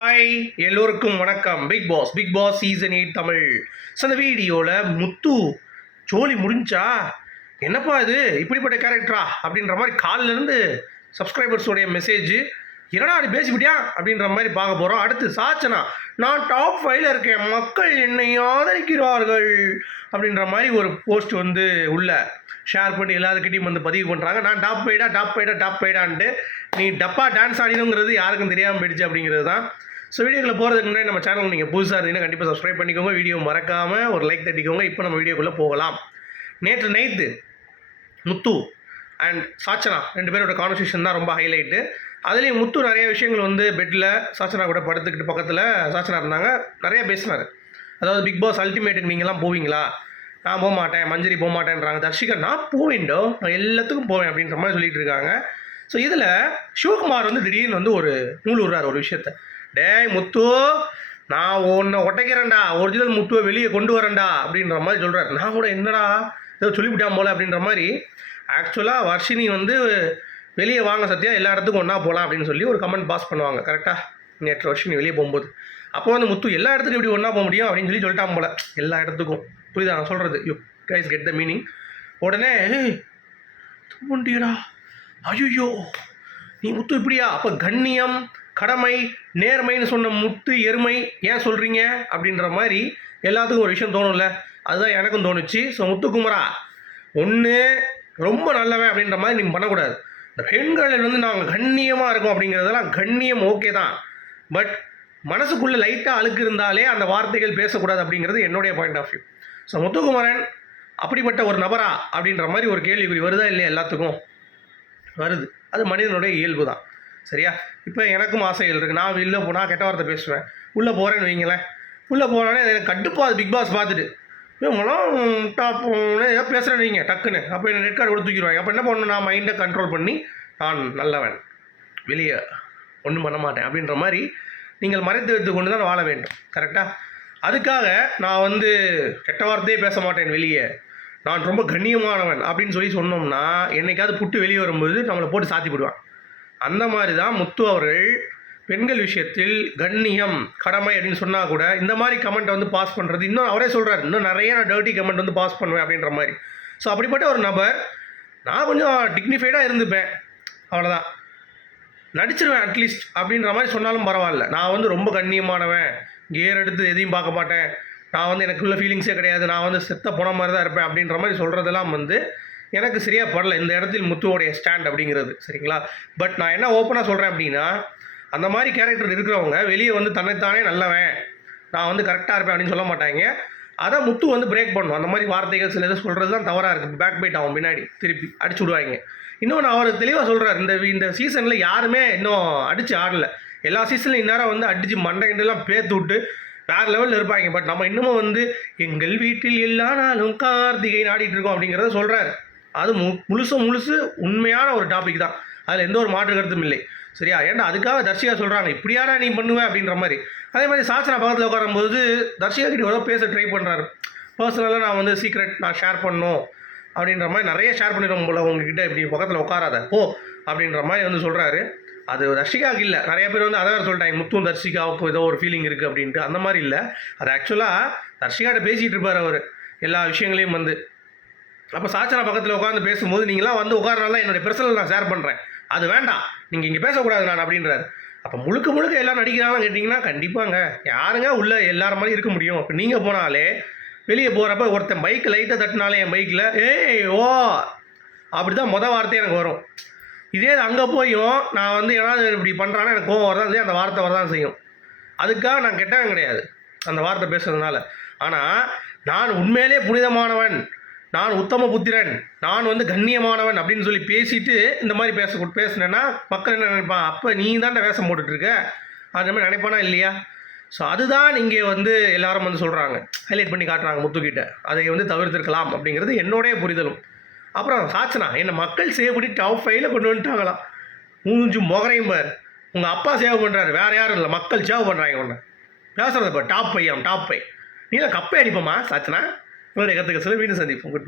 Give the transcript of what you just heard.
Hi எல்லோருக்கும் வணக்கம். Bigg Boss Bigg Boss season eight Tamil. So அந்த வீடியோவில் முத்து ஜோலி முடிஞ்சா? என்னப்பா இது? இப்படிப்பட்ட கேரக்டரா அப்படின்ற மாதிரி கால்ல இருந்து சப்ஸ்கிரைபர்ஸோடைய மெசேஜ் என்னடா அது பேசிவிட்டியா அப்படின்ற மாதிரி பார்க்க போகிறோம் அடுத்து சாச்சனா நான் டாப் ஃபைவ்ல இருக்கேன். மக்கள் என்னை ஆதரிக்கிறார்கள். அப்படின்ற மாதிரி ஒரு போஸ்ட் வந்து உள்ள ஷேர் பண்ணி எல்லாத்துக்கிட்டையும் வந்து பதிவு பண்ணுறாங்க நான் top fighter top fighter top ஃபைடான்ட்டு நீ டப்பா டான்ஸ் ஆடினுங்கிறது யாருக்கும் தெரியாமல் போயிடுச்சு அப்படிங்கிறது தான். ஸோ வீடியோக்குள்ள போகிறதுக்கு முன்னாடி நம்ம சேனல் நீங்கள் புதுசாக இருந்தீங்கன்னா கண்டிப்பாக சப்ஸ்கிரைப் பண்ணிக்கோங்க. வீடியோ மறக்காமல் ஒரு லைக் தட்டிக்கோங்க. இப்போ நம்ம வீடியோக்குள்ளே போகலாம். நேற்று நைத்து முத்து அண்ட் சாச்சனா ரெண்டு பேரோட கான்வர்சேஷன் தான் ரொம்ப ஹைலைட்டு அதுலேயும் முத்து நிறைய விஷயங்கள் வந்து பெட்டில் சாச்சனா கூட படுத்துக்கிட்டு பக்கத்தில் சாச்சனா இருந்தாங்க. நிறைய பேசினார். அதாவது பிக் பாஸ் அல்டிமேட்டுக்கு நீங்களாம் போவீங்களா? நான் போக மாட்டேன் மஞ்சரி போக மாட்டேன்றாங்க தர்ஷிகா நான் போவேண்டோ நான் எல்லாத்துக்கும் போவேன் அப்படின்ற மாதிரி சொல்லிட்டு இருக்காங்க. ஸோ இதில் சிவகுமார் வந்து திடீர்னு வந்து ஒரு நூல் விடுறார் ஒரு விஷயத்த. டேய் முத்து நான் உன்னை ஒட்டைக்கிறேன்டா ஒரிஜினல் முத்துவை வெளியே கொண்டு வரேன்டா அப்படின்ற மாதிரி சொல்கிறார் நான் கூட என்னடா ஏதோ சொல்லிவிட்டான் போல அப்படின்ற மாதிரி. ஆக்சுவலாக வர்ஷினி வந்து வெளியே வாங்க சத்தியா எல்லா இடத்துக்கும் ஒன்றா போகலாம் அப்படின்னு சொல்லி ஒரு கமெண்ட் பாஸ் பண்ணுவாங்க. கரெக்டாக நேற்று வர்ஷினி வெளியே போகும்போது. அப்போ வந்து முத்து எல்லா இடத்துக்கும் இப்படி ஒன்றா போக முடியும்? அப்படின்னு சொல்லி சொல்லிட்டான் போல. எல்லா இடத்துக்கும். புரியுதா நான் சொல்கிறது you guys get the meaning உடனே "ஏய், ஐயோ நீ முத்து இப்படியா? அப்போ கண்ணியம் கடமை நேர்மைன்னு சொன்ன முத்து எருமை ஏன் சொல்கிறீங்க அப்படின்ற மாதிரி எல்லாத்துக்கும் ஒரு விஷயம் தோணும்ல. அதுதான் எனக்கும் தோணுச்சு. ஸோ முத்துக்குமரா ஒன்று ரொம்ப நல்லவன் அப்படின்ற மாதிரி நீங்கள் பண்ணக்கூடாது. இந்த பெண்கள் வந்து நாங்கள் கண்ணியமாக இருக்கோம் அப்படிங்கிறதெல்லாம் கண்ணியம் ஓகே தான். பட் மனசுக்குள்ளே லைட்டாக அழுக்கு இருந்தாலே அந்த வார்த்தைகள் பேசக்கூடாது அப்படிங்கிறது என்னுடைய point of view so Muthukumaran அப்படிப்பட்ட ஒரு நபரா அப்படின்ற மாதிரி ஒரு கேள்விக்குறி வருதா இல்லையா எல்லாத்துக்கும்? வருது. அது மனிதனுடைய இயல்பு தான் சரியா? இப்போ எனக்கும் ஆசைகள் இருக்குது நான் வெளில போனால் கெட்ட வார்த்தை பேசுவேன். உள்ளே போகிறேன்னு வைங்களேன். உள்ளே போனோடனே எனக்கு கட்டுப்பாது அது பிக் பாஸ் பார்த்துட்டு இவங்களாம் டாப் ஏதோ பேசுகிறேன்னு வைங்க டக்குன்னு. அப்போ என்ன ரெட் கார்டு கொடுத்து தூக்கிடுவாங்க. அப்போ என்ன பண்ணணும்? நான் மைண்டை கண்ட்ரோல் பண்ணி நான் நல்லவன். வெளியே ஒன்றும் பண்ண மாட்டேன். அப்படின்ற மாதிரி நீங்கள் மறைத்து வைத்து கொண்டு தான் வாழ வேண்டும். கரெக்டாக அதுக்காக நான் வந்து கெட்ட வார்த்தையே பேச மாட்டேன் வெளியே. நான் ரொம்ப கண்ணியமானவன் அப்படின்னு சொல்லி சொன்னோம்னா என்னைக்காவது புட்டு வெளியே வரும்போது நம்மளை போட்டு சாத்தி போடுவான். அந்த மாதிரி தான் முத்து அவர்கள் பெண்கள் விஷயத்தில் கண்ணியம் கடமை அப்படின்னு சொன்னால் கூட இந்த மாதிரி கமெண்ட்டை வந்து பாஸ் பண்ணுறது இன்னும் அவரே சொல்கிறார் இன்னும் நிறைய நான் டர்ட்டி கமெண்ட் வந்து பாஸ் பண்ணுவேன் அப்படின்ற மாதிரி. ஸோ அப்படிப்பட்ட ஒரு நபர் நான் கொஞ்சம் டிக்னிஃபைடாக இருந்துப்பேன். அவ்வளோதான் நடிச்சிருவேன் அட்லீஸ்ட் அப்படின்ற மாதிரி சொன்னாலும் பரவாயில்ல. நான் வந்து ரொம்ப கண்ணியமானவன். கியர் எடுத்து எதையும் பார்க்க மாட்டேன். நான் வந்து எனக்குள்ள ஃபீலிங்ஸே கிடையாது. நான் வந்து செத்த போன மாதிரி தான் இருப்பேன் அப்படின்ற மாதிரி சொல்கிறதெல்லாம் வந்து எனக்கு சரியாக படல. இந்த இடத்தில் முத்துவோடைய ஸ்டாண்ட் அப்படிங்கிறது. சரிங்களா? பட் நான் என்ன ஓப்பனாக சொல்கிறேன் அப்படின்னா அந்த மாதிரி கேரக்டர் இருக்கிறவங்க வெளியே வந்து தன்னைத்தானே நல்லவன். நான் வந்து கரெக்டாக இருப்பேன் அப்படின்னு சொல்ல மாட்டாங்க. அதை முத்து வந்து பிரேக் பண்ணும். அந்த மாதிரி வார்த்தைகள் சில இதை சொல்கிறது தான் தவறாக இருக்குது பேக் பைட் ஆகும் பின்னாடி. திருப்பி அடிச்சு விடுவாங்க. இன்னொன்று அவர் தெளிவாக சொல்கிறார் இந்த இந்த சீசனில் யாருமே இன்னும் அடித்து ஆடலை. எல்லா சீசன்லையும் இந்நேரம் வந்து அடித்து மண்டைகிட்டெல்லாம் பேத்து விட்டு வேறு லெவலில் இருப்பாங்க. பட் நம்ம இன்னமும் வந்து எங்கள் வீட்டில் எல்லா நாளும் கார்த்திகை நாடிட்டு இருக்கோம் அப்படிங்கிறத சொல்கிறாரு அது மு முழுசும் முழுசு உண்மையான ஒரு டாபிக் தான். அதில் எந்த ஒரு மாற்று கருத்தும் இல்லை. சரியா? ஏன்டா அதுக்காக தர்ஷிகா சொல்கிறாங்க இப்படியாடா நீ பண்ணுவேன் அப்படின்ற மாதிரி. அதே மாதிரி சாச்சனா பக்கத்தில் உட்காரும்போது தர்ஷிகா கிட்ட ஏதோ பேச ட்ரை பண்ணுறாரு பர்சனலாக நான் வந்து சீக்ரெட் நான் ஷேர் பண்ணும் அப்படின்ற மாதிரி நிறைய ஷேர் பண்ணிடுவோம் போல் உங்ககிட்ட. இப்படி பக்கத்தில் உட்காராத. போ அப்படின்ற மாதிரி வந்து சொல்கிறாரு அது ரஷிகாவுக்கு இல்லை. நிறைய பேர் வந்து அதை வேறு சொல்லிட்டாங்க. முத்தும் தர்ஷிகாவுக்கும் ஏதோ ஒரு ஃபீலிங் இருக்குது அப்படின்ட்டு. அந்த மாதிரி இல்லை. அது ஆக்சுவலாக தர்ஷிகாட்ட பேசிகிட்டு இருப்பார் அவர். எல்லா விஷயங்களையும் வந்து. அப்போ சாச்சனா பக்கத்தில் உட்காந்து பேசும்போது நீங்களாம் வந்து உட்காரனால என்னுடைய பர்சனல் நான் ஷேர் பண்ணுறேன் அது வேண்டாம். நீங்கள் இங்கே பேசக்கூடாது நான் அப்படின்றாரு. அப்போ முழுக்க முழுக்க எல்லாம் நடிக்கிறாங்கன்னு கேட்டிங்கன்னா கண்டிப்பாங்க. யாருங்க உள்ளே எல்லார மாதிரி இருக்க முடியும். இப்போ நீங்கள் போனாலே வெளியே போகிறப்ப ஒருத்தன் பைக் லைட்டை தட்டினாலே என் பைக்கில் ஏய் ஓ! அப்படி தான் மொதல் வார்த்தை எனக்கு வரும். இதே அங்கே போயும் நான் வந்து ஏதாவது இப்படி பண்ணுறான்னா எனக்கு கோவம் வரதான் செய்யும் அந்த வார்த்தை வரதான் செய்யும். அதுக்காக நான் கெட்டவன் கிடையாது. அந்த வார்த்தை பேசுறதுனால. ஆனால் நான் உண்மையிலே புனிதமானவன். நான் உத்தம புத்திரன். நான் வந்து கண்ணியமானவன் அப்படின்னு சொல்லி பேசிட்டு இந்த மாதிரி பேச பேசினேன்னா மக்கள் என்ன நினைப்பான் அப்போ நீ தான்டா வேஷம் போட்டுட்ருக்க அது மாதிரி நினைப்பானா இல்லையா? ஸோ அதுதான் இங்கே வந்து எல்லாரும் வந்து சொல்கிறாங்க ஹைலைட் பண்ணி காட்டுறாங்க முத்துக்கிட்ட. அதை வந்து தவிர்த்திருக்கலாம் அப்படிங்கிறது என்னோடைய புரிதலும். அப்புறம் சாச்சனா என்னை மக்கள் சேவ் பண்ணி டாப் ஃபைவ்ல கொண்டு வந்துட்டாங்களாம் மூஞ்சு முகரையும் பார். உங்கள் அப்பா சேவ் பண்ணுறாரு வேறு யாரும் இல்லை. மக்கள் சேவ் பண்ணுறாங்க உன்னை பேசுறது இப்போ டாப் பையாம் டாப் பை நீலாம் கப்பே அடிப்போமா சாச்சனா உங்களுடைய கற்றுக்க சொல்லி வீடு சந்திப்போம். குட்